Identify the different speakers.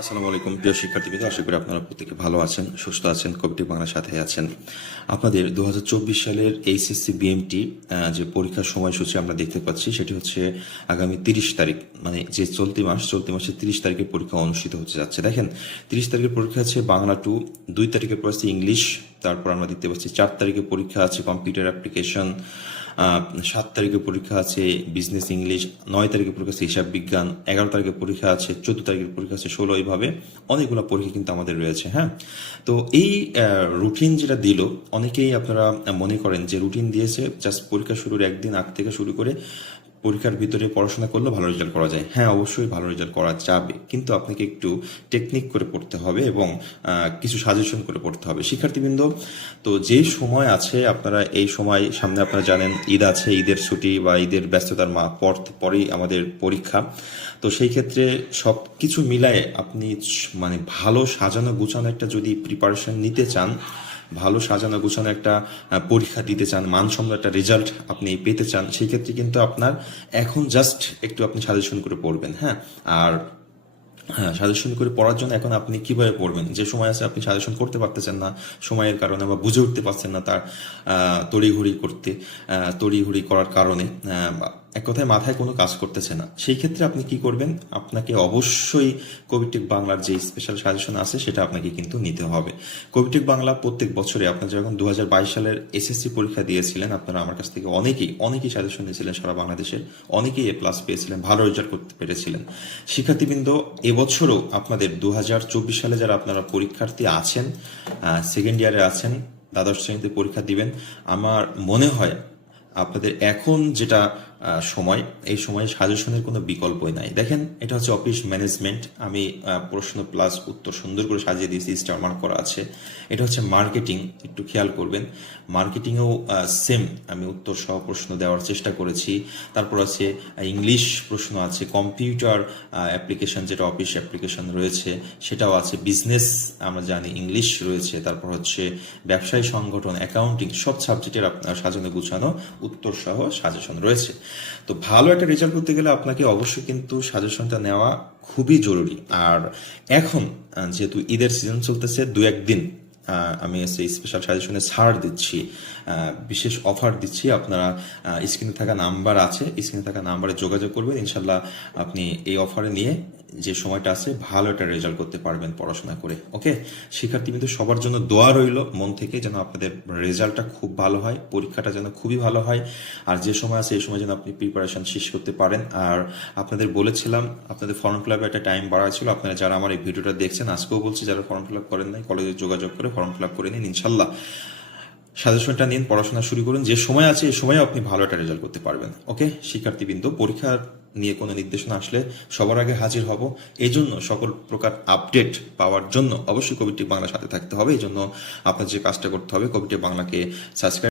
Speaker 1: আসসালামু আলাইকুম, প্রিয় শিক্ষার্থীবৃন্দ, আশা করি আপনারা প্রত্যেকে ভালো আছেন, সুস্থ আছেন, কবিটি বাংলার সাথে আছেন। আপনাদের দু হাজার চব্বিশ সালের এইচএসসি বিএমটি যে পরীক্ষার সময়সূচি আমরা দেখতে পাচ্ছি, সেটি হচ্ছে আগামী তিরিশ তারিখ মানে যে চলতি মাস, চলতি মাসে তিরিশ তারিখে পরীক্ষা অনুষ্ঠিত হতে যাচ্ছে। দেখেন, তিরিশ তারিখের পরীক্ষা আছে বাংলা টু দুই তারিখের পর আছে ইংলিশ তারপর আমরা দেখতে পাচ্ছি চার তারিখে পরীক্ষা আছে কম্পিউটার অ্যাপ্লিকেশন সাত তারিখে পরীক্ষা আছে বিজনেস ইংলিশ নয় তারিখে পরীক্ষা আছে, হিসাব বিজ্ঞান, এগারো তারিখে পরীক্ষা আছে, চোদ্দ তারিখের পরীক্ষা আছে, ষোলো এইভাবে অনেকগুলো পরীক্ষা কিন্তু আমাদের রয়েছে হ্যাঁ? তো এই রুটিন যেটা দিল, অনেকেই আপনারা মনে করেন যে রুটিন দিয়েছে জাস্ট পরীক্ষা শুরুর একদিন আগ থেকে শুরু করে পরীক্ষার ভিতরে পড়াশোনা করলে ভালো রেজাল্ট করা যায়। হ্যাঁ অবশ্যই ভালো রেজাল্ট করা যাবে। কিন্তু আপনাকে একটু টেকনিক করে পড়তে হবে এবং কিছু সাজেশন করে পড়তে হবে। শিক্ষার্থীবৃন্দ, তো যে সময় আছে, আপনারা এই সময়, সামনে আপনারা জানেন, ঈদ আছে, ঈদের ছুটি বা ঈদের ব্যস্ততার মা, পর, পরেই আমাদের পরীক্ষা। তো সেই ক্ষেত্রে সব কিছু মিলায়ে আপনি মানে ভালো সাজানো গুছানো একটা যদি প্রিপারেশন নিতে চান ভালো সাজানো গোছানো একটা পরীক্ষা দিতে চান, মানসম্মত একটা রেজাল্ট আপনি পেতে চান, সেই ক্ষেত্রে কিন্তু আপনার এখন জাস্ট একটু আপনি সাজেশন করে পড়বেন হ্যাঁ? আর হ্যাঁ সাজেশন করে পড়ার জন্য এখন আপনি কীভাবে পড়বেন? যে সময় আছে আপনি সাজেশন করতে পারতেছেন না, সময়ের কারণে বা বুঝে উঠতে পারছেন না তার তড়িঘড়ি করতে তড়িঘড়ি করার কারণে এক কথায় মাথায় কোনো কাজ করতেছে না। সেই ক্ষেত্রে আপনি কি করবেন? আপনাকে অবশ্যই কবিটেক বাংলার যে স্পেশাল সাজেশন আছে, সেটা আপনাকে কিন্তু নিতে হবে। কবিটেক বাংলা প্রত্যেক বছরে আপনার যখন দু হাজার বাইশ সালের এসএসসি পরীক্ষা দিয়েছিলেন, আপনারা আমার কাছ থেকে অনেকেই অনেকেই সাজেশন নিয়েছিলেন সারা বাংলাদেশের অনেকেই এ প্লাস পেয়েছিলেন, ভালো রেজাল্ট করতে পেরেছিলেন। শিক্ষার্থীবৃন্দ, এবছরও আপনাদের দু হাজার চব্বিশ সালে যারা আপনারা পরীক্ষার্থী আছেন সেকেন্ড ইয়ারে আছেন, দ্বাদশ শ্রেণীতে পরীক্ষা দিবেন, আমার মনে হয় আপনাদের এখন যেটা সময়, এই সময়ে সাজেশনের কোনো বিকল্পই নাই। দেখেন, এটা হচ্ছে অফিস ম্যানেজমেন্ট। আমি প্রশ্ন প্লাস উত্তর সুন্দর করে সাজিয়ে দিয়েছি, স্টার মার্ক করা আছে। এটা হচ্ছে মার্কেটিং, একটু খেয়াল করবেন। মার্কেটিংয়েও সেম আমি উত্তর সহ প্রশ্ন দেওয়ার চেষ্টা করেছি। তারপর আছে ইংলিশ প্রশ্ন আছে কম্পিউটার অ্যাপ্লিকেশন যেটা অফিস অ্যাপ্লিকেশন রয়েছে, সেটাও আছে। বিজনেস আমরা জানি, ইংলিশ রয়েছে। তারপর হচ্ছে, ব্যবসায়ী সংগঠন অ্যাকাউন্টিং সব সাবজেক্টের আপনার সাজানো গুছানো, উত্তর সহ সাজেশন রয়েছে। তো ভালো একটা রেজাল্ট করতে গেলে আপনাকে অবশ্যই কিন্তু সাজেশনটা নেওয়া খুবই জরুরি। আর এখন যেহেতু ঈদের সিজন চলতেছে দু একদিন আমি সেই স্পেশাল সাজেশনে ছাড় দিচ্ছি। বিশেষ অফার দিচ্ছি। আপনারা স্ক্রিনে থাকা নাম্বার আছে। স্ক্রিনে থাকা নাম্বারে যোগাযোগ করবেন। ইনশাল্লাহ আপনি এই অফারে নিয়ে যে সময়টা আছে, ভালো একটা রেজাল্ট করতে পারবেন পড়াশোনা করে। ওকে শিক্ষার্থী কিন্তু সবার জন্য দোয়া রইল মন থেকে যেন আপনাদের রেজাল্টটা খুব ভালো হয়, পরীক্ষাটা যেন খুবই ভালো হয়। আর যে সময় আছে, এই সময় যেন আপনি প্রিপারেশন শেষ করতে পারেন। আর আপনাদের বলেছিলাম, আপনাদের ফর্ম ফিল একটা টাইম বাড়া ছিল। আপনারা যারা আমার এই ভিডিওটা দেখছেন, আজকেও বলছি, যারা ফর্ম ফিল করেন নাই কলেজে যোগাযোগ করে ফর্ম ফিল করে নিন, ইনশাল্লাহ। সাজেশনটা নিন, পড়াশোনা শুরু করুন। যে সময় আছে এই সময় আপনি ভালো একটা রেজাল্ট করতে পারবেন ওকে শিক্ষার্থীবৃন্দ পরীক্ষার নিয়ে কোনো নির্দেশনা আসলে সবার আগে হাজির হব। এই জন্য সকল প্রকার আপডেট পাওয়ার জন্য অবশ্যই কবিটি বাংলার সাথে থাকতে হবে। এই জন্য আপনার যে কাজটা করতে হবে, কবিটি বাংলাকে সাবস্ক্রাইব